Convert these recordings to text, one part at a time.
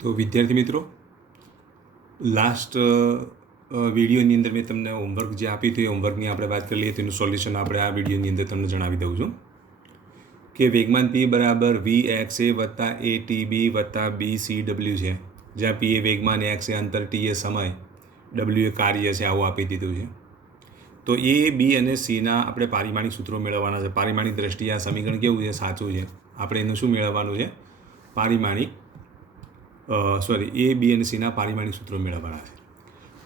તો વિદ્યાર્થી મિત્રો, લાસ્ટ વિડીયોની અંદર મેં તમને હોમવર્ક જે આપ્યું હતું એ હોમવર્કની આપણે વાત કરી લઈએ. તેનું સોલ્યુશન આપણે આ વિડીયોની અંદર તમને જણાવી દઉં છું કે વેગમાન પી બરાબર વી એક્સ એ વત્તા એ ટી બી વત્તા બી સી ડબલ્યુ છે, જ્યાં પી એ વેગમાન, એક્સ એ અંતર, ટી એ સમય, ડબલ્યુ એ કાર્ય છે, આવું આપી દીધું છે. તો એ બી અને સીના આપણે પારિમાણિક સૂત્રો મેળવવાના છે. પારિમાણિક દ્રષ્ટિએ આ સમીકરણ કેવું છે? સાચું છે. આપણે એનું શું મેળવવાનું છે? પારિમાણિક એ બી અને સીના પારિમાણિક સૂત્રો મેળવવાના છે.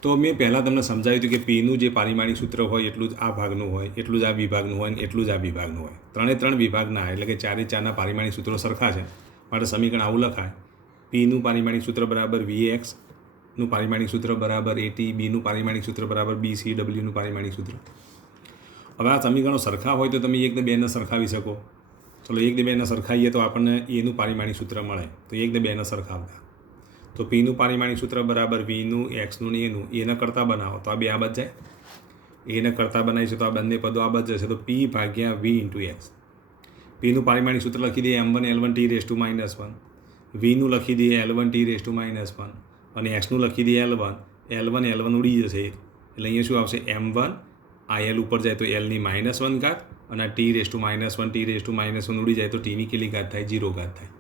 તો મેં પહેલાં તમને સમજાવ્યું હતું કે પીનું જે પારિમાણિક સૂત્ર હોય એટલું જ આ ભાગનું હોય, એટલું જ આ વિભાગનું હોય અને એટલું જ આ વિભાગનું હોય. ત્રણ વિભાગના, એટલે કે ચારના પારિમાણિક સૂત્રો સરખા છે, માટે સમીકરણ આવું લખાય: પીનું પારિમાણિક સૂત્ર બરાબર વી એક્સનું પારિમાણિક સૂત્ર બરાબર એ ટી બીનું પારિમાણિક સૂત્ર બરાબર બી સી ડબલ્યુનું પારિમાણિક સૂત્ર. હવે આ સમીકરણો સરખા હોય તો તમે 1 ને 2 ને સરખાવી શકો. ચલો 1 ને 2 ને સરખાવીએ તો આપણને એનું પારિમાણિક સૂત્ર મળે. તો 1 ને 2 ને સરખાવતા તો પીનું પારિમાણિક સૂત્ર બરાબર વીનું, એક્સનું ને એનું, એને કરતાં બનાવો તો આ બે આ બચ જાય. એને કરતાં બનાવીશું તો આ બંને પદો આ બચ જશે. તો પી ભાગ્યા વી ઇન્ટુ એક્સ. પીનું પારિમાણિક સૂત્ર લખી દઈએ M1 L1 T raise to -1, વીનું લખી દઈએ L1 T રેસ ટુ -1 અને એક્સનું લખી દઈએ L1 L1 ઉડી જશે એટલે અહીંયા શું આવશે? M1, આ L ઉપર જાય તો L ની -1 ઘાત અને T raise to -1 T raise to -1 ઉડી જાય તો Tની કેટલી ઘાત થાય? 0 ઘાત થાય.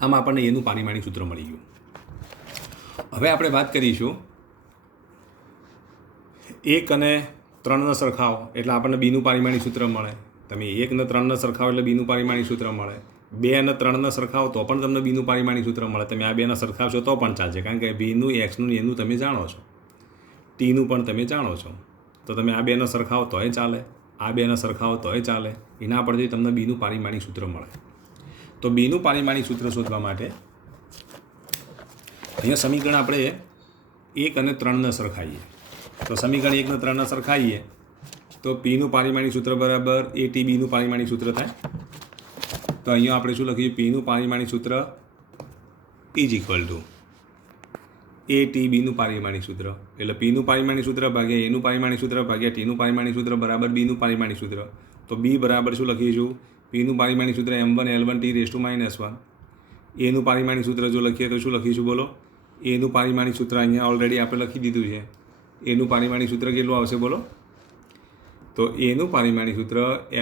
આમ આપણને એનું પારિમાણિક સૂત્ર મળી ગયું. હવે આપણે વાત કરીશું 1 અને 3 સરખાવો એટલે આપણને બીનું પારિમાણિક સૂત્ર મળે. તમે 1 અને 3 સરખાવો એટલે બીનું પારિમાણિક સૂત્ર મળે. 2 અને 3 સરખાવો તો પણ તમને બીનું પારિમાણિક સૂત્ર મળે. તમે આ બેને સરખાવશો તો પણ ચાલશે, કારણ કે વીનું, એક્સનું એનું તમે જાણો છો, ટીનું પણ તમે જાણો છો. તો તમે આ બેને સરખાવો તોય ચાલે, આ બેને સરખાવો તોય ચાલે. એના પરથી તમને બીનું પારિમાણિક સૂત્ર મળે. તો બીનું પારિમાણિક સૂત્ર શોધવા માટે અહીંયા સમીકરણ આપણે 1 અને 3 સરખાવીએ. તો સમીકરણ 1 અને 3 સરખાવીએ તો પીનું પારિમાણિક સૂત્ર બરાબર એ ટી બીનું પારિમાણિક સૂત્ર થાય. તો અહીંયા આપણે શું લખીએ? પીનું પારિમાણિક સૂત્ર is equal to A T બીનું પારિમાણિક સૂત્ર, એટલે પીનું પારિમાણિક સૂત્ર ભાગ્યા એનું પારિમાણિક સૂત્ર ભાગ્યા ટીનું પારિમાણિક સૂત્ર બરાબર બીનું પારિમાણિક સૂત્ર. તો બી બરાબર શું લખીશું? પીનું પારિમાણિક સૂત્ર M1 L1 T raise to -1. એનું પારિમાણિક સૂત્ર જો લખીએ તો શું લખીશું? બોલો. એનું પારિમાણિક સૂત્ર અહીંયા ઓલરેડી આપણે લખી દીધું છે. એનું પારિમાણિક સૂત્ર કેટલું આવશે? બોલો. તો એનું પારિમાણિક સૂત્ર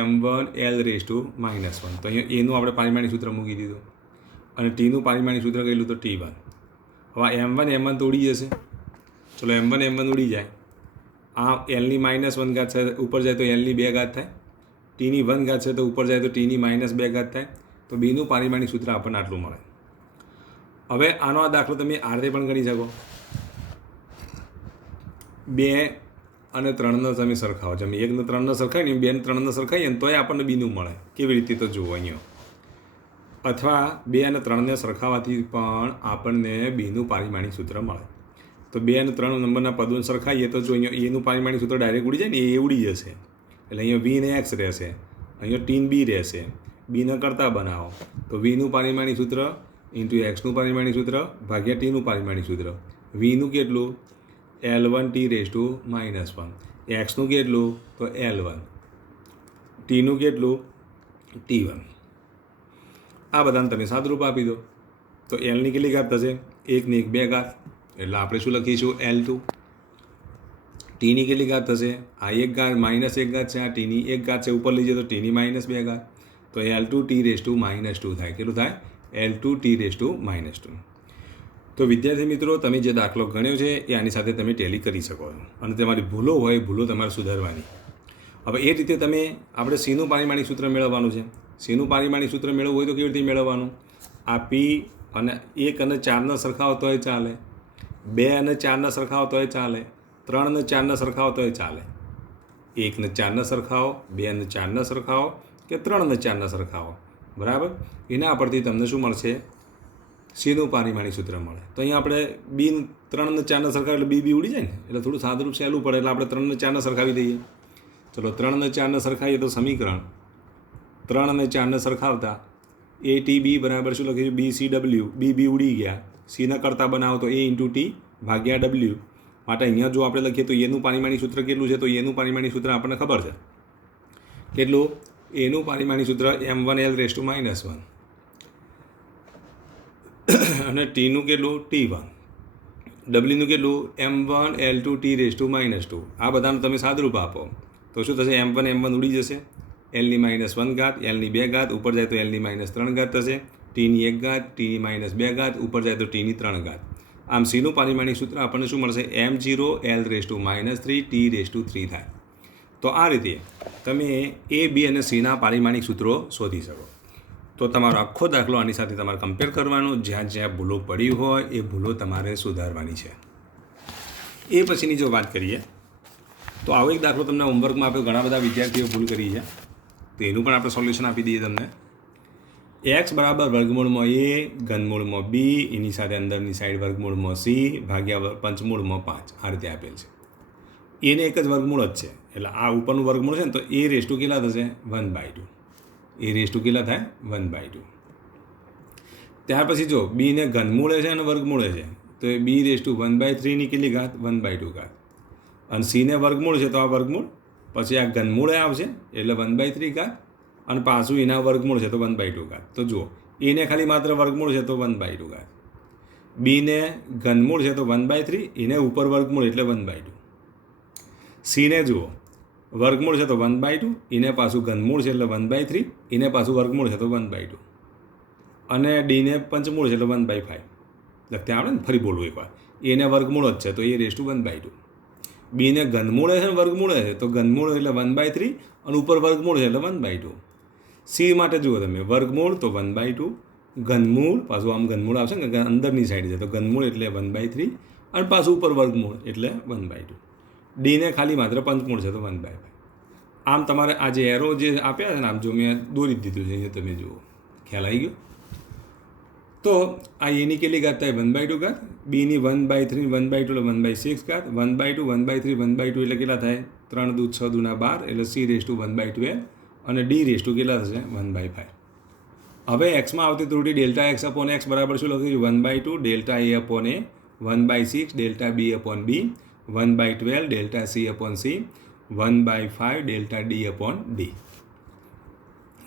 M1 L રેસ ટુ -1. તો અહીંયા એનું આપણે પારિમાણિક સૂત્ર મૂકી દીધું અને ટીનું પારિમાણિક સૂત્ર કેટલું? તો T1. હવે M1 તો ઉડી જશે. ચલો M1 ઉડી જાય. આ Lની -1 ઘાત છે, ઉપર જાય તો Lની 2 ઘાત થાય. Tની 1 ઘાત છે તો ઉપર જાય તો Tની -2 ઘાત થાય. તો બીનું પારિમાણિક સૂત્ર આપણને આટલું મળે. હવે આનો આ દાખલો તમે આ રીતે પણ ગણી શકો. 2 અને 3 તમે સરખાવો. જેમ 1 ને 3 સરખાવીને 2 ને 3 સરખાવીએ ને તોય આપણને બીનું મળે. કેવી રીતે? તો જુઓ અહીંયા. અથવા 2 અને 3 સરખાવવાથી પણ આપણને બીનું પારિમાણિક સૂત્ર મળે. તો 2 અને 3 નંબરના પદોને સરખાવીએ તો જો અહીંયા એનું પારિમાણિક સૂત્ર ડાયરેક્ટ ઉડી જાય ને, એ ઉડી જશે. એટલે અહીંયા વી ને એક્સ રહેશે, અહીંયા ટી બી રહેશે. બીને કરતાં બનાવો તો વીનું પારિમાણિક સૂત્ર ઇન્ટુ એક્સનું પારિમાણિક સૂત્ર ભાગ્યા ટીનું પારિમાણિક સૂત્ર. વીનું કેટલું? L1 T raise to -1. એક્સનું કેટલું? તો L1. ટીનું કેટલું? T1. આ બધાને તમે સાદરૂપ આપી દો તો Lની કેટલી ઘાત થશે? 1 ની 2 ઘાત, એટલે આપણે શું લખીશું? L2. ટીની કેટલી ઘાત થશે? આ 1 ઘાત -1 ઘાત છે, આ ટીની 1 ઘાત છે, ઉપર લઈ જાય તો ટીની -2 ઘાત. તો L2 T રેસ ટુ -2 થાય. કેટલું થાય? L2 T raise to -2. તો વિદ્યાર્થી મિત્રો, તમે જે દાખલો ગણ્યો છે એ આની સાથે તમે ટેલી કરી શકો છો અને તમારી ભૂલો હોય, ભૂલો તમારે સુધારવાની. હવે એ રીતે તમે આપણે સીનું પારિમાણિક સૂત્ર મેળવવાનું છે. સીનું પારિમાણિક સૂત્ર મેળવવું હોય તો કેવી રીતે મેળવવાનું? આ પી અને 1 અને 4 સરખાવો તોય ચાલે, 2 અને 4 સરખાવો તોય ચાલે, 3 અને 4 સરખાવો તોય ચાલે. 1 ને 4 સરખાવો, 2 અને 4 સરખાવો કે 3 અને 4 સરખાવો, બરાબર. એના પરથી તમને શું મળશે? સીનું પારિમાણિક સૂત્ર મળે. તો અહીંયા આપણે બી 3 ને 4 સરખાવે એટલે બી ઉડી જાય ને, એટલે થોડું સાદુરૂપ સહેલું પડે એટલે આપણે 3 ને 4 સરખાવી દઈએ. ચલો 3 ને 4 સરખાવીએ તો સમીકરણ 3 અને 4 સરખાવતા એ ટી બી બરાબર શું લખીશું? B C W. બી ઉડી ગયા. સીના કરતાં બનાવો તો એ ઇન્ટુ ટી ભાગ્યા ડબલ્યુ. માટે અહીંયા જો આપણે લખીએ તો એનું પારિમાણિક સૂત્ર કેટલું છે? તો એનું પારિમાણિક સૂત્ર આપણને ખબર છે કેટલું? એનું પારિમાણિક સૂત્ર M1 L રેસ ટુ -1. અને ટીનું કેટલું T1, ડબલ્યુનું કેટલું M1 L2 T⁻², આ બધાનું તમે સાદરૂપ આપો તો શું થશે? M1 ઉડી જશે, L ની -1 ઘાત, L ની 2 ઘાત, ઉપર જાય તો L ની -3 ઘાત થશે, T ની 1 ઘાત, T ની -2 ઘાત, ઉપર જાય તો T ની 3 ઘાત. આમ સીનું પારિમાણિક સૂત્ર આપણને શું મળશે? M0 L⁻³ T⁻3 થાય. તો આ રીતે તમે A, B અને Cના પારિમાણિક સૂત્રો શોધી શકો. તો તમારો આખો દાખલો આની સાથે તમારે કમ્પેર કરવાનો, જ્યાં જ્યાં ભૂલો પડી હોય એ ભૂલો તમારે સુધારવાની છે. એ પછીની જો વાત કરીએ તો આવો એક દાખલો તમને હોમવર્કમાં આપ્યો, ઘણા બધા વિદ્યાર્થીઓ ભૂલ કરી છે, તો એનું પણ આપણે સોલ્યુશન આપી દઈએ તમને. x બરાબર વર્ગમૂળમાં a ઘનમૂળમાં b એની સાથે અંદરની સાઈડ વર્ગમૂળમાં c ભાગ્યા પંચમૂળમાં 5 આ રીતે આપેલ છે. એને એક જ વર્ગમૂળ જ છે એટલે આ ઉપરનું વર્ગમૂળ છે ને તો a રેસ્ટુ કેટલા થશે? 1/2. a રેસ્ટુ કેટલા થાય? 1/2. ત્યાર પછી જો b ને ઘનમૂળે છે અને વર્ગમૂળે છે તો એ b રેસ્ટુ 1/3 ની કેટલી ઘાત? 1/2 ઘાત. અને c ને વર્ગમૂળ છે તો આ વર્ગમૂળ, પછી આ ઘનમૂળે આવશે એટલે 1/3 ઘાત, અને પાછું એના વર્ગમૂળ છે તો 1/2 ઘાત. તો જુઓ એને ખાલી માત્ર વર્ગમૂળ છે તો 1/2 ઘાત, બી ને ઘનમૂળ છે તો 1/3, એને ઉપર વર્ગમૂળ એટલે 1/2. સી ને જુઓ વર્ગમૂળ છે તો 1/2, એને પાછું ઘનમૂળ છે એટલે 1/3, એને પાછું વર્ગમૂળ છે તો 1/2, અને ડી ને પંચમૂળ છે એટલે 1/5. લખતે આપણે ને ફરી બોલવું એકવાર, એને વર્ગમૂળ જ છે તો એ રેસ્ટુ 1/2. બી ને ઘનમૂળે છે ને વર્ગમૂળે છે તો ઘનમૂળ એટલે 1/3 અને ઉપર વર્ગમૂળ છે એટલે 1/2. સી માટે જુઓ તમે વર્ગમૂળ તો 1/2, ઘનમૂળ પાછું આમ ઘનમૂળ આવશે ને અંદરની સાઈડ છે તો ઘનમૂળ એટલે 1/3 અને પાછું ઉપર વર્ગમૂળ એટલે 1/2. ડીને ખાલી માત્ર પંચમૂળ છે તો 1/5. આમ તમારે આ જે એરો જે આપ્યા છે ને આમ જો મેં દોરી દીધું છે અહીંયા તમે જુઓ, ખ્યાલ આવી ગયો? તો આ એની કેટલી ઘાત થાય? 1/2 ઘાત, બીની 1/3 1/2 એટલે 1/6 ઘાત, 1/2 1/3 1/2 એટલે કેટલા થાય? 3 દૂ 6 દૂના 12 એટલે સી રેસ્ટુ 1/12 અને ડી રેસ્ટુ કેટલા થશે? 1/5. હવે એક્સમાં આવતી ત્રુટી Δx/x બરાબર શું લખ્યું? 1/2 Δa/a 1/6 Δb/b 1/12 Δc/c 1/5 Δd/d.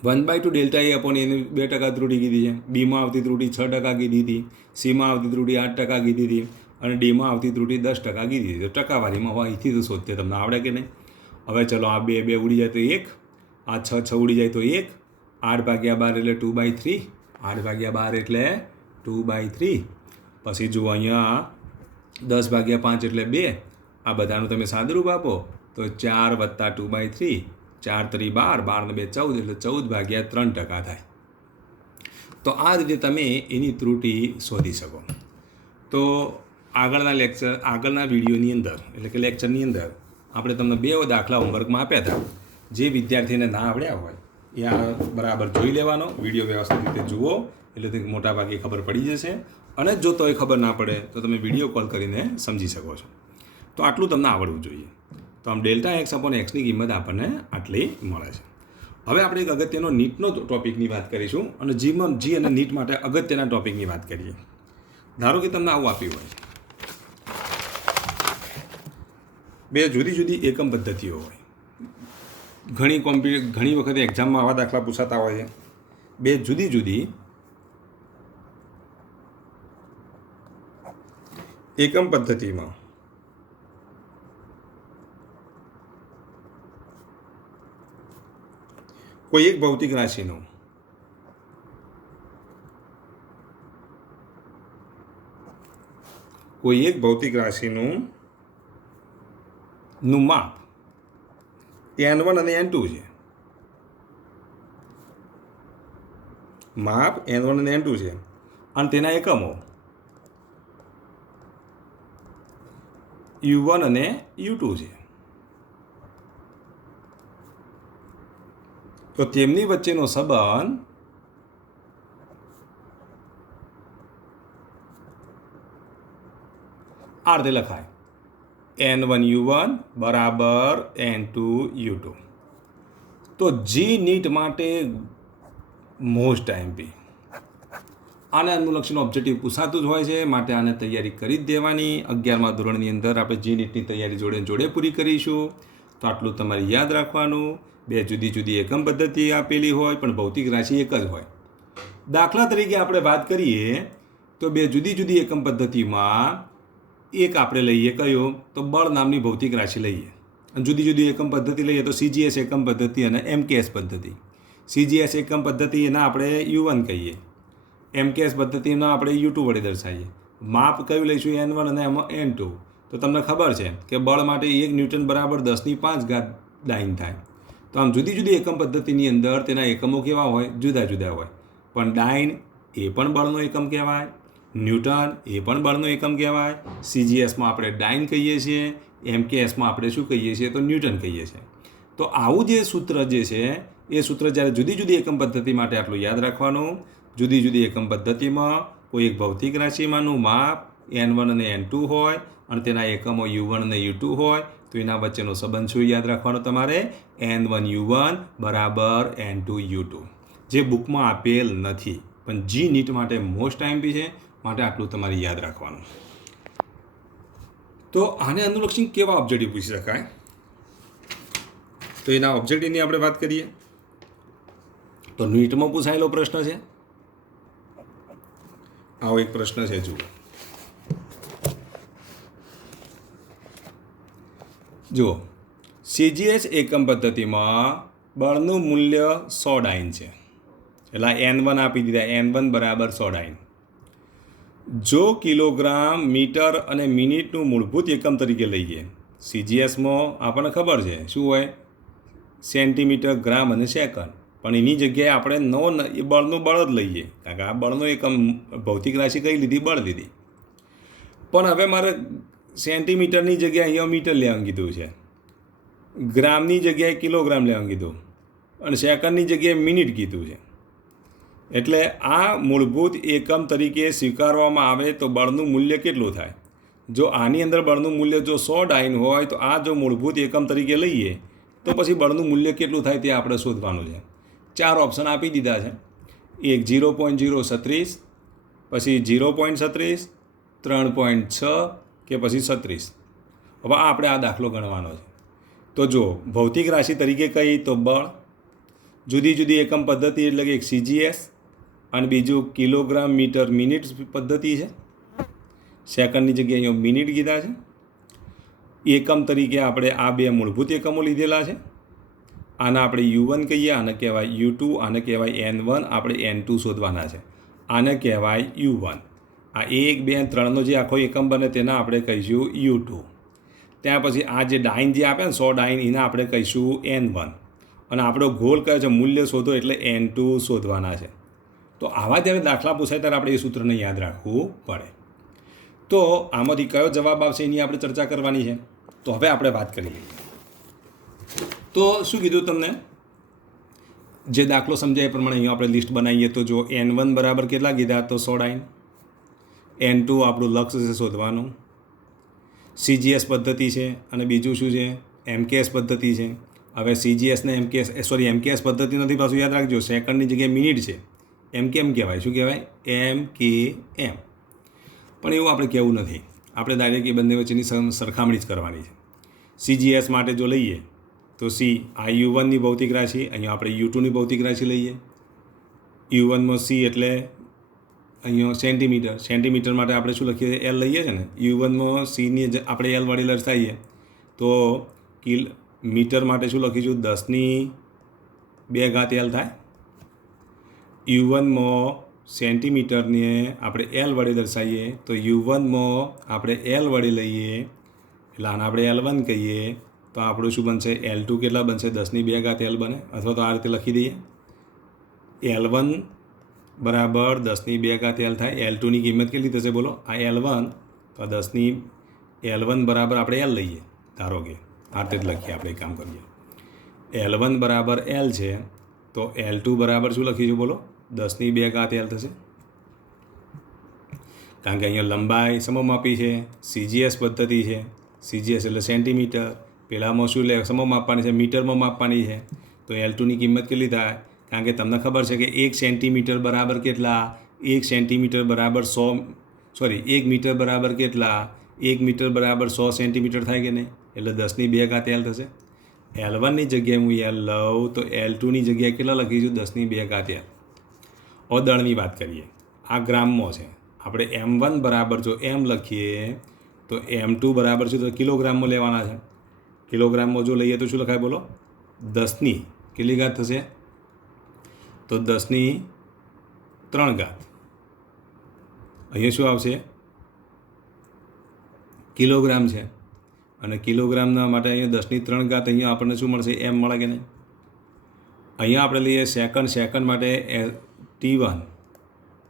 1/2 Δa/a એની 2% ત્રુટી કીધી છે, બીમાં આવતી ત્રુટી 6% કીધી હતી, સીમાં આવતી ત્રુટી 8% કીધી હતી, અને ડીમાં આવતી ત્રુટી 10% કીધી હતી. તો ટકાવારીમાં હોય અહીંથી તો શોધતે તમને આવડે કે નહીં? હવે ચલો આ 2 ઉડી જાય તો 1, આ 6 ઉડી જાય તો 1, 8/12 એટલે 2/3, 8/12 એટલે 2/3. પછી જુઓ અહીંયા 10/5 એટલે 2, આ બધાનું તમે સાદરૂપ આપો તો 4 + 2/3, 4 × 3 12, 12 ને 2 14 એટલે 14/3% થાય. તો આ રીતે તમે એની ત્રુટી શોધી શકો. તો આગળના વિડીયોની અંદર એટલે કે લેક્ચરની અંદર આપણે તમને 2 દાખલા હોમવર્કમાં આપ્યા હતા. જે વિદ્યાર્થીને ના આવડ્યા હોય એ આ બરાબર જોઈ લેવાનો, વિડીયો વ્યવસ્થિત રીતે જુઓ એટલે મોટાભાગે ખબર પડી જશે. અને જો તોય ખબર ના પડે તો તમે વિડીયો કોલ કરીને સમજી શકો છો. તો આટલું તમને આવડવું જોઈએ. તો આમ Δx/xની કિંમત આપણને આટલી મળે છે. હવે આપણે એક અગત્યનો નીટનો ટોપિકની વાત કરીશું અને જી અને નીટ માટે અગત્યના ટોપિકની વાત કરીએ. ધારો કે તમને આવું આપ્યું હોય, 2 જુદી જુદી એકમ પદ્ધતિઓ હોય. ઘણી વખતે એક્ઝામમાં આવા દાખલા પૂછાતા હોય છે. 2 જુદી જુદી એકમ પદ્ધતિમાં કોઈ એક ભૌતિક રાશિનું નું માપ n1 અને n2 છે. માપ n1 અને n2 છે અને તેના એકમો u1 અને u2 છે. તો તેમની વચ્ચેનો સંબંધ આ રીતે લખાય, n1u1 બરાબર n2u2. તો જી નીટ માટે મોસ્ટ આઈએમપી આને અનુલક્ષીનું ઓબ્જેક્ટિવ પૂછાતું જ હોય છે, માટે આને તૈયારી કરી જ દેવાની. 11મા ધોરણની અંદર આપણે જી નીટની તૈયારી જોડે પૂરી કરીશું. તો આટલું તમારે યાદ રાખવાનું. 2 જુદી જુદી એકમ પદ્ધતિ આપેલી હોય પણ ભૌતિક રાશિ એક જ હોય. દાખલા તરીકે આપણે વાત કરીએ તો બે જુદી જુદી એકમ પદ્ધતિમાં એક આપણે લઈએ કયો તો બળ નામની ભૌતિક રાશિ લઈએ. અને જુદી જુદી એકમ પદ્ધતિ લઈએ તો CGS એકમ પદ્ધતિ અને MKS પદ્ધતિ. CGS એકમ પદ્ધતિ એના આપણે U1 કહીએ, MKS પદ્ધતિનો આપણે U2 વડે દર્શાવીએ. માપ કયું લઈશું N1 અને એમાં N2. તો તમને ખબર છે કે બળ માટે 1 ન્યૂટન બરાબર 10⁵ ડાઇન થાય. તો આમ જુદી જુદી એકમ પદ્ધતિની અંદર તેના એકમો કેવા હોય? જુદા જુદા હોય. પણ ડાઇન એ પણ બળનો એકમ કહેવાય, ન્યૂટન એ પણ બળનો એકમ કહેવાય. CGSમાં આપણે ડાઇન કહીએ છીએ, MKSમાં આપણે શું કહીએ છીએ તો ન્યૂટન કહીએ છીએ. તો આવું જે સૂત્ર જે છે એ સૂત્ર જ્યારે જુદી જુદી એકમ પદ્ધતિ માટે આટલું યાદ રાખવાનું. જુદી જુદી એકમ પદ્ધતિમાં કોઈ એક ભૌતિક રાશિમાંનું માપ N1 અને N2 હોય અને તેના એકમો U1 અને U2 હોય તો એના વચ્ચેનો સંબંધ શું યાદ રાખવાનો તમારે? N1 U1 બરાબર N2 U2. જે બુકમાં આપેલ નથી પણ જી નીટ માટે મોસ્ટ ટાઈમથી છે, માટે આટલું તમારે યાદ રાખવાનું. તો આને અનુલક્ષીને કેવા ઓબ્જેક્ટિવ પૂછી શકાય? તો એના ઓબ્જેક્ટિવની આપણે વાત કરીએ તો નીટમાં પૂછાયેલો પ્રશ્ન છે. આવો એક પ્રશ્ન છે, જુઓ. CGS એકમ પદ્ધતિમાં બળનું મૂલ્ય 100 ડાઇન છે. એટલે N1 આપી દીધા, N1 બરાબર 100 ડાઇન. જો કિલોગ્રામ, મીટર અને મિનિટનું મૂળભૂત એકમ તરીકે લઈએ, CGSમાં આપણને ખબર છે શું હોય? સેન્ટીમીટર, ગ્રામ અને સેકન્ડ. પણ એની જગ્યાએ આપણે બળનું બળ જ લઈએ, કારણ કે આ બળનો એકમ ભૌતિક રાશિ કઈ લીધી? બળ લીધી. પણ હવે મારે સેન્ટીમીટરની જગ્યાએ અહીંયા મીટર લેવાનું કીધું છે, ગ્રામની જગ્યાએ કિલોગ્રામ લેવાનું કીધું અને સેકન્ડની જગ્યાએ મિનિટ કીધું છે. એટલે આ મૂળભૂત એકમ તરીકે સ્વીકારવામાં આવે તો બળનું મૂલ્ય કેટલું થાય? જો આની અંદર બળનું મૂલ્ય જો 100 ડાઇન હોય તો આ જો મૂળભૂત એકમ તરીકે લઈએ તો પછી બળનું મૂલ્ય કેટલું થાય તે આપણે શોધવાનું છે. 4 ઓપ્શન આપી દીધા છે. એક 0.036, પછી 0.36, 3.6 કે પછી 36. હવે આપણે આ દાખલો ગણવાનો છે. તો જો ભૌતિક રાશિ તરીકે કઈ તો બળ, જુદી જુદી એકમ પદ્ધતિ એટલે કે એક CGS અને બીજું કિલોગ્રામ, મીટર, મિનિટ પદ્ધતિ છે. સેકન્ડની જગ્યાએ અહીંયા મિનિટ કીધા છે. એકમ તરીકે આપણે આ બે મૂળભૂત એકમો લીધેલા છે. આને આપણે U1 કહીએ, આને કહેવાય U2, આને કહેવાય N1, આપણે N2 શોધવાના છે. આને કહેવાય U1. આ 1, 2, 3નો જે આખો એકમ બને તેના આપણે કહીશું U2. ત્યાં પછી આ જે ડાઇન જે આપે ને 100 ડાઇન એના આપણે કહીશું N1. અને આપણો ગોલ કયો છે? મૂલ્ય શોધો એટલે N2 શોધવાના છે. તો આવા જ્યારે દાખલા પૂછાય ત્યારે આપણે એ સૂત્રને યાદ રાખવું પડે. તો આમાંથી કયો જવાબ આવશે એની આપણે ચર્ચા કરવાની છે. તો હવે આપણે વાત કરી લઈએ. તો શું કીધું તમને? જે દાખલો સમજાય એ પ્રમાણે અહીંયા આપણે લિસ્ટ બનાવીએ તો જો N1 બરાબર કેટલા કીધા? તો 100 ડાઇન. N2 આપણું લક્ષ્ય છે શોધવાનું. CGS પદ્ધતિ છે અને બીજું શું છે? MKS પદ્ધતિ છે. હવે CGS ને MKS પદ્ધતિ નથી, પાછું યાદ રાખજો. સેકન્ડની જગ્યાએ મિનિટ છે, MKM કહેવાય. શું કહેવાય? MKM. પણ એવું આપણે કહેવું નથી. આપણે ડાયરેક્ટ એ બંને વચ્ચેની સરખામણી જ કરવાની છે. CGS માટે જો લઈએ તો આ U1ની ભૌતિક રાશિ, અહીંયા આપણે U2ની ભૌતિક રાશિ લઈએ. U1માં C એટલે અહીંયા સેન્ટીમીટર. સેન્ટીમીટર માટે આપણે શું લખીએ? L લઈએ છીએ ને. U1માં Cની આપણે L વડે દર્શાવીએ તો મીટર માટે શું લખીશું? 10⁵ L થાય. U1માં સેન્ટીમીટરને આપણે L વડે દર્શાવીએ તો U1માં આપણે L વડે લઈએ એટલે આને આપણે L1 કહીએ તો આપણું શું બનશે? L2 કેટલા બનશે? 10⁵ L બને. અથવા તો આ રીતે લખી દઈએ, L1 બરાબર 10⁵ L થાય. L2ની કિંમત કેટલી થશે બોલો? આ L1 તો 10 L1 બરાબર આપણે L લઈએ, ધારો કે આ રીતે જ લખીએ. આપણે કામ કરીએ, L1 બરાબર L છે તો L2 બરાબર શું લખીશું બોલો? 10⁵ L થશે. કારણ કે અહીંયા લંબાઈ સમમાપી છે. CGS પદ્ધતિ છે. CGS એટલે સેન્ટીમીટર. પહેલાંમાં શું સમમાં માપવાની છે? મીટરમાં માપવાની છે. તો L2ની કિંમત કેટલી થાય? કારણ કે તમને ખબર છે કે 1 સેન્ટીમીટર બરાબર કેટલા? 1 સેન્ટીમીટર બરાબર 1 મીટર બરાબર કેટલા? 1 મીટર બરાબર 100 સેન્ટીમીટર થાય કે નહીં? એટલે 10⁵ L થશે. L1ની જગ્યાએ હું L લઉં તો L2ની જગ્યાએ કેટલા લખીશું? 10⁵ L. દળની વાત કરીએ. આ ગ્રામમાં છે, આપણે M1 બરાબર જો એમ લખીએ તો M2 બરાબર છે તો કિલોગ્રામમાં લેવાના છે. કિલોગ્રામમાં જો લઈએ તો શું લખાય બોલો? 10ની કેટલી ઘાત થશે? તો 10ની 3 ઘાત. અહીંયા શું આવશે? કિલોગ્રામ છે અને કિલોગ્રામના માટે અહીંયા 10ની 3 ઘાત અહીંયા આપણને શું મળશે? એમ મળે કે નહીં? અહીંયા આપણે લઈએ સેકન્ડ. સેકન્ડ માટે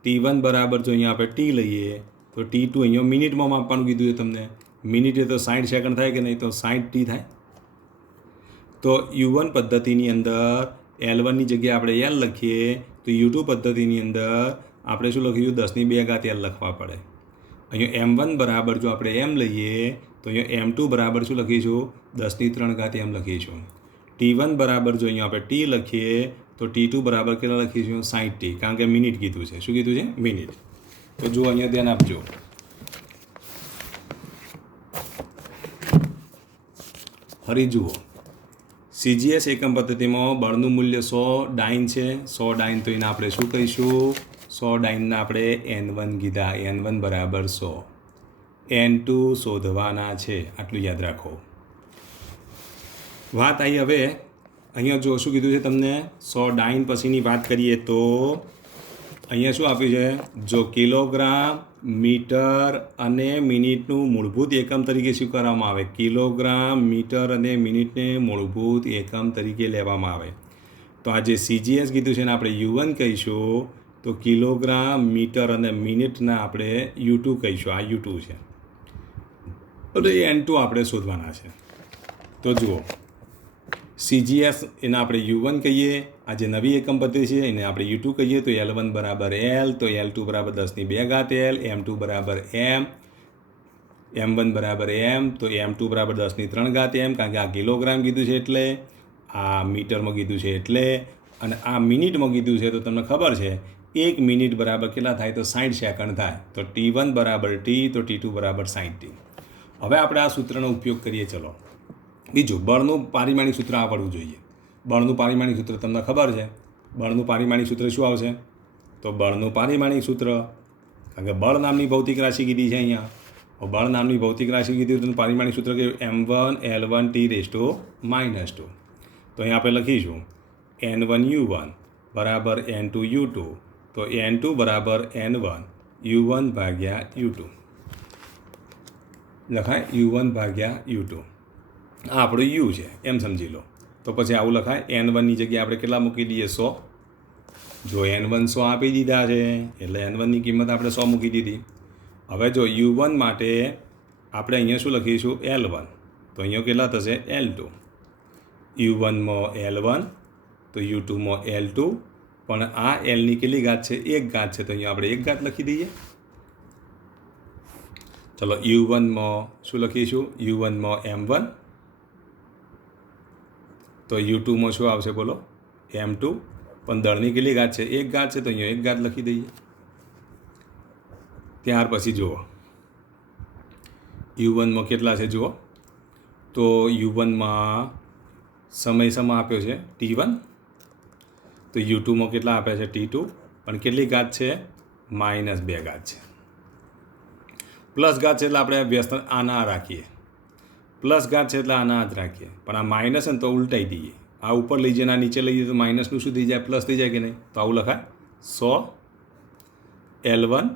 T1 બરાબર જો અહીંયા આપણે T લઈએ તો T2 અહીંયા મિનિટમાં માપવાનું કીધું છે તમને. મિનિટે તો 60 સેકન્ડ થાય કે નહીં? તો 60 T થાય. તો U1 પદ્ધતિની અંદર L1ની જગ્યાએ આપણે L લખીએ તો U2 પદ્ધતિની અંદર આપણે શું લખીશું? 10ની 2 ઘાત L લખવા પડે. અહીંયા M1 બરાબર જો આપણે M લઈએ તો અહીંયા M2 બરાબર શું લખીશું? 10ની 3 ઘાત M લખીશું. T1 બરાબર જો અહીંયા આપણે T લખીએ તો T2 બરાબર કેટલા લખીશું? 60T, કારણ કે મિનિટ કીધું છે. શું કીધું છે? મિનિટ. તો જુઓ અહીંયા ધ્યાન આપજો. ફરી જુઓ, CGS એકમ પદ્ધતિમાં બળનું મૂલ્ય 100 ડાઇન છે. 100 ડાઇન તો એને આપણે શું કહીશું? 100 ડાઇનના આપણે N1 કીધા. N1 બરાબર 100. N2 શોધવાના છે. આટલું યાદ રાખો. વાત આવી હવે અહીંયા જો શું કીધું છે તમને? 100 ડાઇન પછીની વાત કરીએ તો અહીંયા શું આપ્યું છે? જો કિલોગ્રામ, મીટર અને મિનિટનું મૂળભૂત એકમ તરીકે શું કરવામાં આવે? કિલોગ્રામ, મીટર અને મિનિટને મૂળભૂત એકમ તરીકે લેવામાં આવે. તો આ જે CGS કીધું છે ને આપણે U1 કહીશું, તો કિલોગ્રામ, મીટર અને મિનિટના આપણે U2 કહીશું. આ U2 છે. તો N2 આપણે શોધવાના છે. તો જુઓ, CGS એને આપણે U1 કહીએ. આ જે નવી એકમ પદ્ધતિ છે એને આપણે U2 કહીએ. તો L1 બરાબર L, તો L2 બરાબર 10ની 2 ઘાત L, M2 બરાબર M, M1 બરાબર M, તો M2 બરાબર 10ની 3 ઘાત M, કારણ કે આ કિલોગ્રામ કીધું છે એટલે, આ મીટરમાં કીધું છે એટલે, અને આ મિનિટમાં કીધું છે. તો તમને ખબર છે 1 મિનિટ બરાબર કેટલા થાય? તો 60 સેકન્ડ થાય. તો T1 બરાબર T, તો T2 બરાબર 60T. હવે આપણે આ સૂત્રનો ઉપયોગ કરીએ. ચલો બીજું, બળનું પારિમાણિક સૂત્ર આવડવું જોઈએ. બળનું પારિમાણિક સૂત્ર તમને ખબર છે. બળનું પારિમાણિક સૂત્ર શું આવશે? તો બળનું પારિમાણિક સૂત્ર, કારણ કે બળ નામની ભૌતિક રાશિ કીધી છે અહીંયા. બળ નામની ભૌતિક રાશિ કીધી તો પારિમાણિક સૂત્ર કે M1 L1 T⁻². તો અહીંયા આપણે લખીશું N1 U1 બરાબર N2 U2. તો N2 બરાબર N1 U1 ભાગ્યા U2 લખાય. U1 ભાગ્યા U2 આ આપણું U છે એમ સમજી લો. તો પછી આવું લખાય. N1ની જગ્યાએ આપણે કેટલા મૂકી દઈએ? 100. જો N1 100 આપી દીધા છે એટલે N1ની કિંમત આપણે 100 મૂકી દીધી. હવે જો U1 માટે આપણે અહીંયા શું લખીશું? L1. તો અહીંયા કેટલા થશે? L2. U1માં L1 તો U2માં L2, પણ આ Lની કેટલી ઘાત છે? 1 ઘાત છે. તો અહીંયા આપણે 1 ઘાત લખી દઈએ. ચલો U1માં શું લખીશું? U1માં M1, તો U2માં શું આવશે બોલો? M2, પણ દળની કેટલી ઘાત છે? 1 ઘાત છે. તો અહીંયા 1 ઘાત લખી દઈએ. ત્યાર પછી જુઓ U1માં કેટલા છે જુઓ. તો U1માં સમય આપ્યો છે T1, તો U2માં કેટલા આપ્યા છે? T2, પણ કેટલી ઘાત છે? -2 ઘાત છે. પ્લસ ઘાત છે એટલે આપણે વ્યસ્ત આના રાખીએ. પ્લસ ઘાત છે એટલે આના જ રાખીએ. પણ આ માઇનસ ને તો ઉલટાઈ દઈએ. આ ઉપર લઈ જઈને નીચે લઈ જઈએ તો માઇનસનું શું થઈ જાય? પ્લસ થઈ જાય કે નહીં? તો આવું લખાય 100 L1.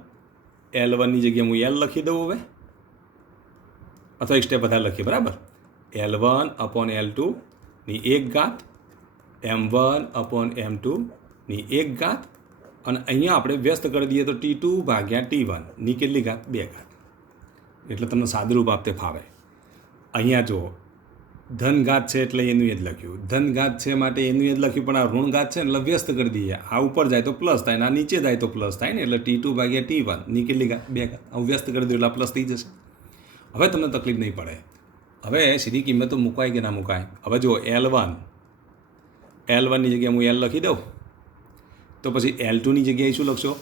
L1ની જગ્યાએ હું L લખી દઉં હવે, અથવા એક સ્ટેપ વધારે લખીએ. બરાબર. L1 અપોન L2ની 1 ઘાત, M1 અપોન M2ની 1 ઘાત, અને અહીંયા આપણે વ્યસ્ત કરી દઈએ તો T2 ભાગ્યા T1ની કેટલી ઘાત? 2 ઘાત. એટલે તમને સાદુરૂપ આપતે ફાવે. અહીંયા જો ધન ઘાત છે એટલે એનું એ જ લખ્યું. ધન ઘાત છે માટે એનું એ જ લખ્યું, પણ આ ઋણ ઘાત છે એટલે વ્યસ્ત કરી દઈએ. આ ઉપર જાય તો પ્લસ થાય, આ નીચે જાય તો પ્લસ થાય ને, એટલે T2 ભાગ્યા T1ની કેટલી ઘાત? 2 ઘાત. આવું વ્યસ્ત કરી દઉં એટલે પ્લસ થઈ જશે. હવે તમને તકલીફ નહીં પડે. હવે સીધી કિંમતો મુકાય કે ના મુકાય? હવે જો L1ની જગ્યાએ હું L લખી દઉં, તો પછી L2ની જગ્યાએ શું લખશો?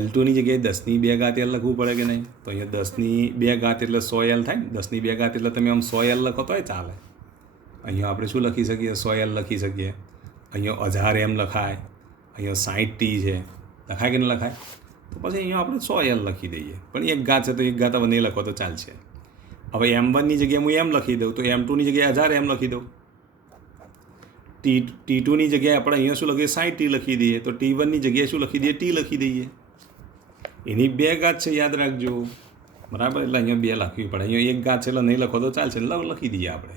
L2ની જગ્યાએ 10ની 2 ઘાત L લખવું પડે કે નહીં? તો અહીંયા 10ની 2 ઘાત એટલે 100 L થાય ને. 10ની 2 ઘાત એટલે તમે આમ 100 L લખો તોય ચાલે. અહીંયા આપણે શું લખી શકીએ? 100 L લખી શકીએ. અહીંયા 1000 M લખાય. અહીંયા 60T છે. લખાય કે ન લખાય? તો પછી અહીંયા આપણે 100L લખી દઈએ. પણ એક ઘાત છે તો એક ઘાત હવે નહીં લખો તો ચાલશે. હવે M1ની જગ્યાએ હું M લખી દઉં તો M2ની જગ્યાએ 1000 M લખી દઉં. T2ની જગ્યાએ આપણે અહીંયા શું લખીએ 60T લખી દઈએ. તો T1ની જગ્યાએ શું લખી દઈએ T લખી દઈએ. એની 2 ઘાત છે યાદ રાખજો, બરાબર. એટલે અહીંયા 2 લખવી પડે. અહીંયા એક ઘાત છે એટલે નહીં લખો તો ચાલશે, લખી દઈએ આપણે.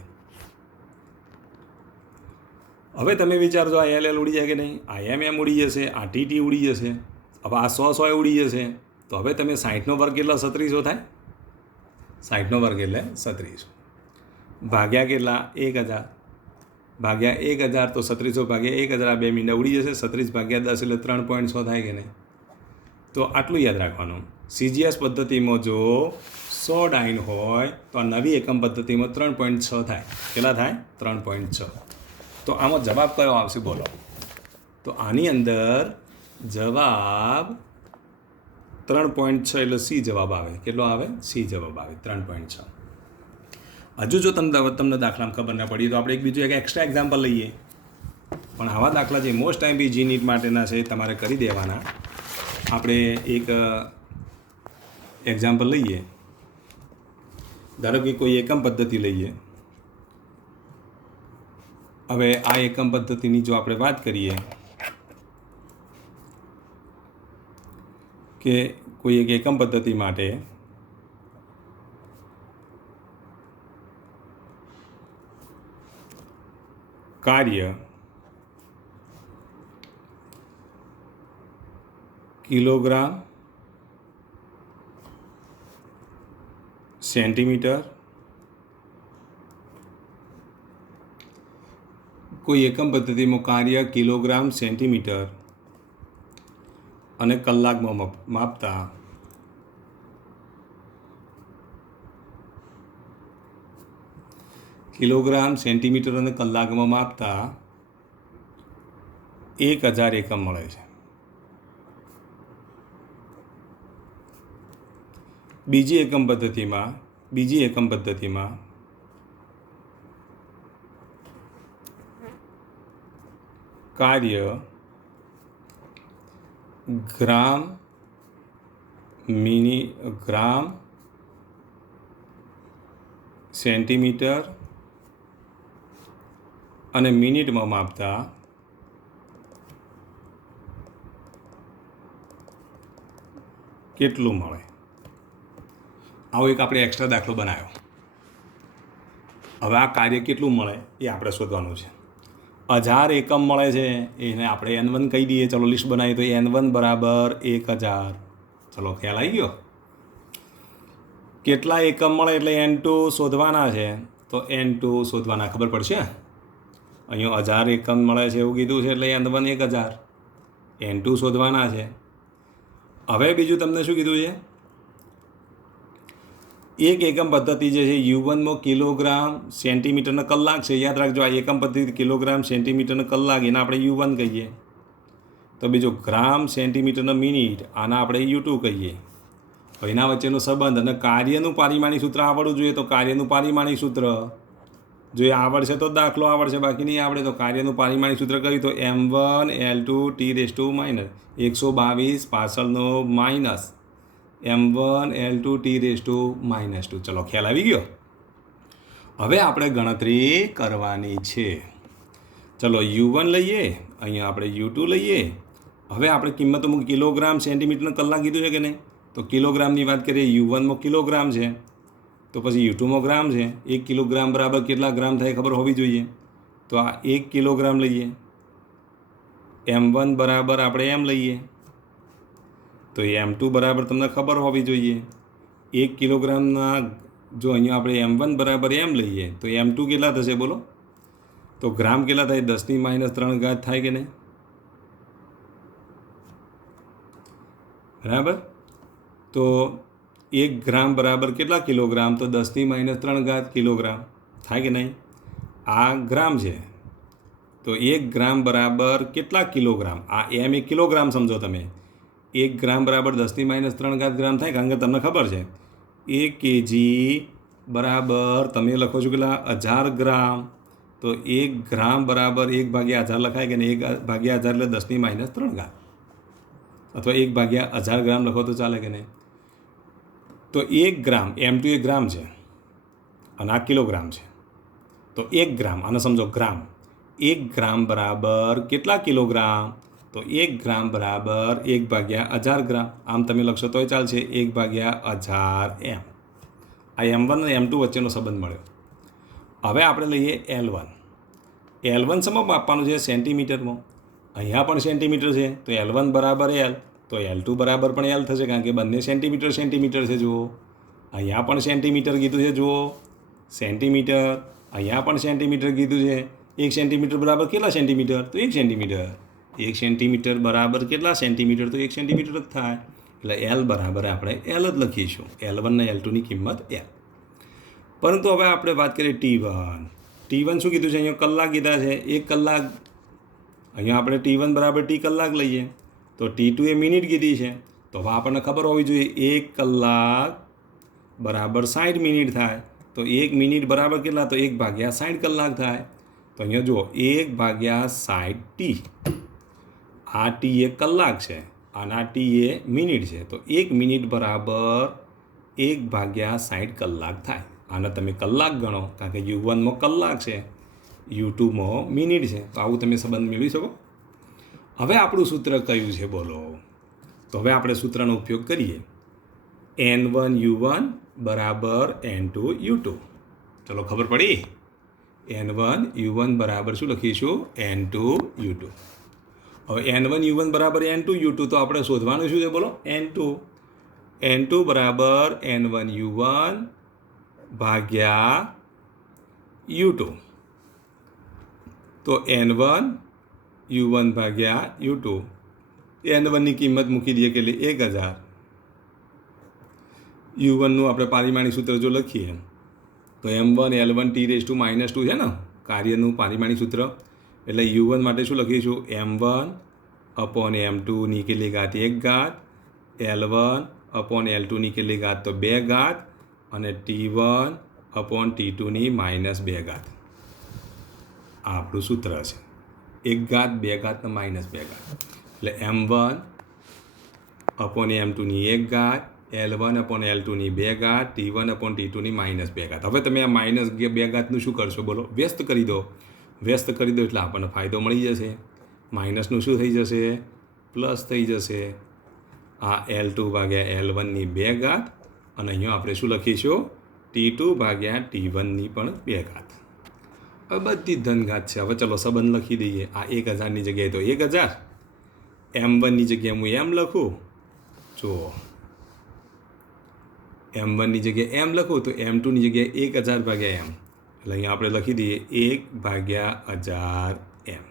હવે તમે વિચારજો આ LL ઉડી જાય કે નહીં, આ MM ઉડી જશે, આ TT ઉડી જશે, હવે આ 100 ઉડી જશે. તો હવે તમે 60નો વર્ગ કેટલા 3600 થાય, 60નો વર્ગ એટલે 3600 ભાગ્યા કેટલા 1000 ભાગ્યા 1000 તો 3600 ભાગ્યા 1000 આ 2 મીંડા ઉડી જશે. 36 ભાગ્યા 10 એટલે 3.6 થાય કે નહીં. તો આટલું યાદ રાખવાનું. CGS પદ્ધતિમાં જો 100 ડાયન હોય તો આ નવી એકમ પદ્ધતિમાં 3.6 થાય. કેટલા થાય 3.6. તો આમાં જવાબ કયો આવશે બોલો. તો આની અંદર જવાબ 3.6 એટલે C જવાબ આવે. કેટલો આવે C જવાબ આવે 3.6. હજુ જો તમને દાખલામાં ખબર ના પડી તો આપણે બીજું એક એક્સ્ટ્રા એક્ઝામ્પલ લઈએ. પણ આવા દાખલા જે મોસ્ટ ટાઈમ બી G નીટ માટેના છે તમારે કરી દેવાના. આપણે એક એક્ઝામ્પલ લઈએ. ધારો કે કોઈ એકમ પદ્ધતિ લઈએ. હવે આ એકમ પદ્ધતિની જો આપણે વાત કરીએ કે કોઈ એક એકમ પદ્ધતિ માટે કાર્ય કિલોગ્રામ સેન્ટીમીટર, કોઈ એકમ પદ્ધતિમાં કાર્ય કિલોગ્રામ સેન્ટીમીટર અને કલાકમાં માપતા કિલોગ્રામ સેન્ટીમીટર અને કલાકમાં માપતા 1000 એકમ મળે છે. બીજી એકમ પદ્ધતિમાં કાર્ય ગ્રામ સેન્ટીમીટર અને મિનિટમાં માપતા કેટલું મળે. આવો એક આપણે એક્સ્ટ્રા દાખલો બનાવ્યો. હવે આ કાર્ય કેટલું મળે એ આપણે શોધવાનું છે. 1000 એકમ મળે છે એને આપણે N1 કહી દઈએ. ચલો લિસ્ટ બનાવીએ તો N1 બરાબર 1000. ચલો ખ્યાલ આવી ગયો. કેટલા એકમ મળે એટલે N2 શોધવાના છે. તો N2 શોધવાના ખબર પડશે. અહીંયા 1000 એકમ મળે છે એવું કીધું છે એટલે N1 1000. N2 શોધવાના છે. હવે બીજું તમને શું કીધું છે, એક એકમ પદ્ધતિ જે છે U1માં કિલોગ્રામ સેન્ટીમીટરનો કલાક છે. યાદ રાખજો આ એકમ પદ્ધતિ કિલોગ્રામ સેન્ટીમીટરનો કલાક એને આપણે U1 કહીએ. તો બીજું ગ્રામ સેન્ટીમીટરનો મિનિટ આના આપણે U2 કહીએ. એના વચ્ચેનો સંબંધ અને કાર્યનું પારિમાણિક સૂત્ર આવડવું જોઈએ. તો કાર્યનું પારિમાણિક સૂત્ર જો એ આવડશે તો દાખલો આવડશે, બાકી નહીં આવડે તો કાર્યનું પારિમાણિક સૂત્ર કર્યું તો M1 L2 T⁻⁻, 122 પાછળનો માઇનસ M1 L2 T⁻². ચલો ખ્યાલ આવી ગયો. હવે આપણે ગણતરી કરવાની છે. ચલો U1 લઈએ, અહીંયા આપણે U2 લઈએ. હવે આપણે કિંમતો મૂકી. કિલોગ્રામ સેન્ટીમીટરનો કલાક કીધું છે કે નહીં, તો કિલોગ્રામની વાત કરીએ. U1માં કિલોગ્રામ છે તો પછી U2માં ગ્રામ છે. 1 કિલોગ્રામ બરાબર કેટલા ગ્રામ થાય ખબર હોવી જોઈએ. તો આ 1 કિલોગ્રામ લઈએ. M1 બરાબર આપણે M લઈએ તો M2 બરાબર તમને ખબર હોવી જોઈએ. 1 કિલોગ્રામના જો અહીંયા આપણે M1 બરાબર M લઈએ તો M2 કેટલા થશે બોલો. તો ગ્રામ કેટલા થાય 10⁻³ થાય કે નહીં, બરાબર. તો 1 ગ્રામ બરાબર કેટલા કિલોગ્રામ, તો 10⁻³ કિલોગ્રામ થાય કે નહીં. આ ગ્રામ છે તો 1 ગ્રામ બરાબર કેટલા કિલોગ્રામ. આ M 1 કિલોગ્રામ સમજો તમે. 1 ગ્રામ બરાબર 10⁻³ ગ્રામ થાય, કારણ કે તમને ખબર છે 1 kg બરાબર તમે લખો છો કેટલા 1000 ગ્રામ. તો 1 ગ્રામ બરાબર 1/1000 લખાય કે નહીં, 1/1000 એટલે 10⁻³ અથવા 1/1000 ગ્રામ લખો તો ચાલે કે નહીં? તો 1 ગ્રામ, M2 એ ગ્રામ છે અને આ કિલોગ્રામ છે. તો 1 ગ્રામ, આને સમજો ગ્રામ, 1 ગ્રામ બરાબર કેટલા કિલોગ્રામ? તો 1 ગ્રામ બરાબર 1/1000 ગ્રામ. આમ તમે લખશો તોય ચાલશે, 1/1000 M. આ M1 અને M2 વચ્ચેનો સંબંધ મળ્યો. હવે આપણે લઈએ L1. L1 શેમાં માપવાનું છે? સેન્ટીમીટરમાં. અહીંયા પણ સેન્ટીમીટર છે, તો L1 બરાબર L, તો L2 બરાબર પણ L થશે, કારણ કે બંને સેન્ટીમીટર છે. જુઓ, અહીંયા પણ સેન્ટીમીટર કીધું છે, જુઓ સેન્ટીમીટર, અહીંયા પણ સેન્ટીમીટર કીધું છે. 1 સેન્ટીમીટર બરાબર કેટલા સેન્ટીમીટર? તો 1 સેન્ટીમીટર. 1 સેન્ટીમીટર બરાબર કેટલા સેન્ટીમીટર? તો 1 સેન્ટીમીટર જ થાય. એટલે L બરાબર આપણે L જ લખીશું. L1 અને L2ની કિંમત L. પરંતુ હવે આપણે વાત કરીએ T1. T1 શું કીધું છે? અહીંયા કલાક કીધા છે. 1 કલાક, અહીંયા આપણે T1 બરાબર T કલાક લઈએ, તો T2 એ મિનિટ કીધી છે. તો હવે આપણને ખબર હોવી જોઈએ 1 કલાક બરાબર 60 મિનિટ થાય. તો 1 મિનિટ બરાબર કેટલા? તો 1/60 કલાક થાય. તો અહીંયા જુઓ, 1/60 T. આ T એ કલાક છે અને આ T એ મિનિટ છે. તો 1 મિનિટ બરાબર 1/60 કલાક થાય. આને તમે કલાક ગણો, કારણ કે U1માં કલાક છે, U2માં મિનિટ છે. તો આવું તમે સંબંધ મેળવી શકો. હવે આપણું સૂત્ર કયું છે બોલો? તો હવે આપણે સૂત્રનો ઉપયોગ કરીએ. N1U1 બરાબર N2U2. ચલો, ખબર પડી? N1U1 બરાબર શું લખીશું? N2U2. હવે N1U1 બરાબર N2U2, તો આપણે શોધવાનું શું છે બોલો? N2 બરાબર N1U1 ભાગ્યા U2. તો N1U1 ભાગ્યા U2. N1ની કિંમત મૂકી દઈએ કેટલી? 1000. U1નું આપણે પારિમાણિક સૂત્ર જો લખીએ તો M1 L1 T⁻², છે ને કાર્યનું પારિમાણિક સૂત્ર. એટલે U1 માટે શું લખીશું? M1/M2 ની કેટલી ઘાત? 1 ઘાત, L1/L2 ની કેટલી ઘાત? તો 2 ઘાત, અને T1/T2 ની -2 ઘાત. આ આપણું સૂત્ર છે. 1 ઘાત, 2 ઘાત ને -2 ઘાત. એટલે M1/M2 ની 1 ઘાત, L1/L2 ની 2 ઘાત, T1/T2 ની -2 ઘાત. હવે તમે આ -2 ઘાતનું શું કરશો બોલો? વ્યસ્ત કરી દો. વ્યસ્ત કરી દો એટલે આપણને ફાયદો મળી જશે. માઇનસનું શું થઈ જશે? પ્લસ થઈ જશે. આ L2/L1ની 2 ઘાત, અને અહીંયા આપણે શું લખીશું? T2/T1ની પણ 2 ઘાત. હવે બધી ધનઘાત છે. હવે ચલો સંબંધ લખી દઈએ. આ 1000ની જગ્યાએ તો 1000, M1ની જગ્યાએ હું M લખું. જુઓ, M1ની જગ્યાએ M લખું તો M2ની જગ્યાએ 1000/M. એટલે અહીંયા આપણે લખી દઈએ 1/1000 M.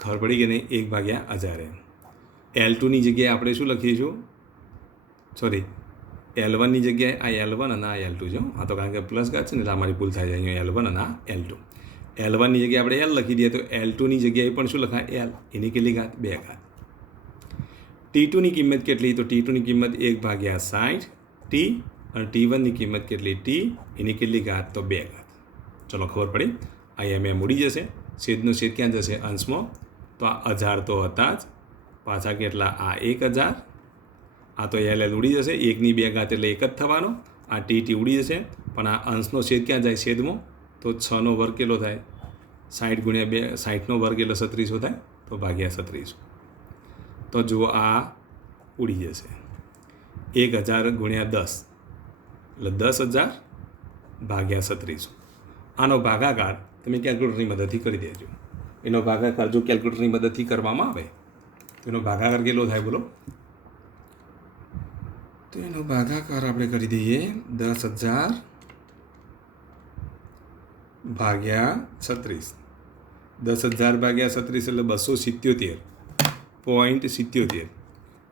ખબર પડી કે નહીં? 1/1000 M. L2ની જગ્યાએ આપણે શું લખીશું? સોરી, L1ની જગ્યાએ આ L1 અને આ L2 છે. આ તો કારણ કે પ્લસ ઘાત છે ને એટલે અમારી ભૂલ થાય છે. અહીંયા L1 અને આ L2. L1ની જગ્યાએ આપણે L લખી દઈએ તો L2ની જગ્યાએ પણ શું લખાય? L. એની કેટલી ઘાત? 2 ઘાત. T2ની કિંમત કેટલી? તો T2ની કિંમત 1/60 T, અને T1ની કિંમત કેટલી? T. એની કેટલી ઘાત? તો 2 ઘાત. ચલો, ખબર પડી? અહીંયા M ઉડી જશે. છેદનો છેદ ક્યાં જશે? અંશમાં. તો આ 1000 તો હતા જ, પાછા કેટલા? આ 1000. આ તો L ઉડી જશે. 1ની 2 ઘાત એટલે 1 જ થવાનો. આ T ઉડી જશે, પણ આ અંશનો છેદ ક્યાં જાય? છેદમાં. તો 6નો વર્ગ કેટલો થાય? 60 × 2, 60નો વર્ગ એટલે 3600 થાય. તો ભાગ્યા 3600. તો જુઓ, આ ઉડી જશે. 1000 × 10 એટલે 10000 ભાગ્યા 3600. આનો ભાગાકાર તમે કેલ્ક્યુલેટરની મદદથી કરી દેજો. એનો ભાગાકાર જો કેલ્ક્યુલેટરની મદદથી કરવામાં આવે તો એનો ભાગાકાર કેટલો થાય બોલો? તો એનો ભાગાકાર આપણે કરી દઈએ 10000 ભાગ્યા 36. 10000 ભાગ્યા 36 એટલે 277.77.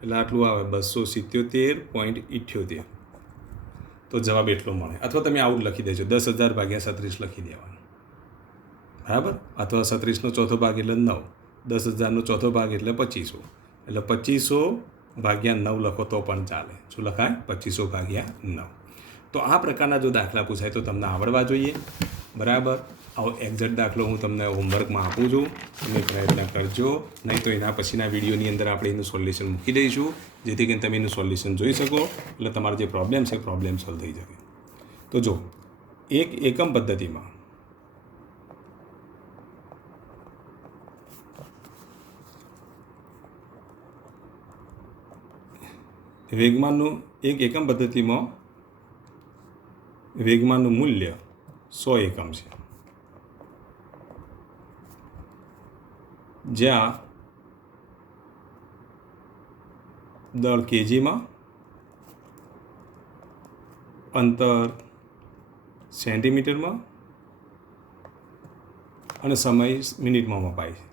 એટલે આટલું આવે 277.78. તો જવાબ એટલો મળે. અથવા તમે આવું લખી દેજો, 10000 ભાગ્યા 36 લખી દેવાનું, બરાબર. અથવા 36નો ચોથો ભાગ એટલે 9, 10000નો ચોથો ભાગ એટલે 2500. એટલે 2500 ભાગ્યા 9 લખો તો પણ ચાલે. શું લખાય? 2500 ભાગ્યા 9. તો આ પ્રકારના જો દાખલા પૂછાય તો તમને આવડવા જોઈએ, બરાબર. આવો એક્ઝેક્ટ દાખલો હું તમને હોમવર્કમાં આપું છું, તમે પ્રયત્ન કરજો. નહીં તો એના પછીના વિડીયોની અંદર આપણે એનું સોલ્યુશન મૂકી દઈશું, જેથી કરીને તમે એનું સોલ્યુશન જોઈ શકો, એટલે તમારો જે પ્રોબ્લેમ છે પ્રોબ્લેમ સોલ્વ થઈ શકે. તો જો એક એકમ પદ્ધતિમાં એકમ પદ્ધતિમાં વેગમાનનું મૂલ્ય 100 એકમ છે, જ્યાં દળ કેજીમાં, અંતર સેન્ટીમીટરમાં અને સમય મિનિટમાં મપાય છે.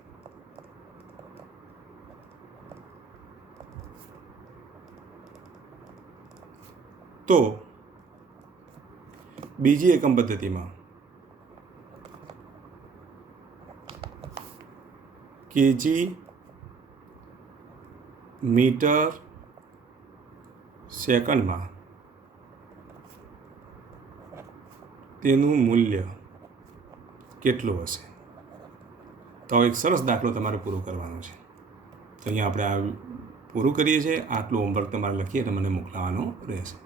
તો બીજી એકમ પદ્ધતિમાં કેજી, મીટર, સેકન્ડમાં તેનું મૂલ્ય કેટલું હશે? તો એક સરસ દાખલો તમારે પૂરો કરવાનો છે. તો અહીંયા આપણે આ પૂરું કરીએ છીએ. આટલું હોમવર્ક તમારે લખી અને મને મોકલાવાનું રહેશે.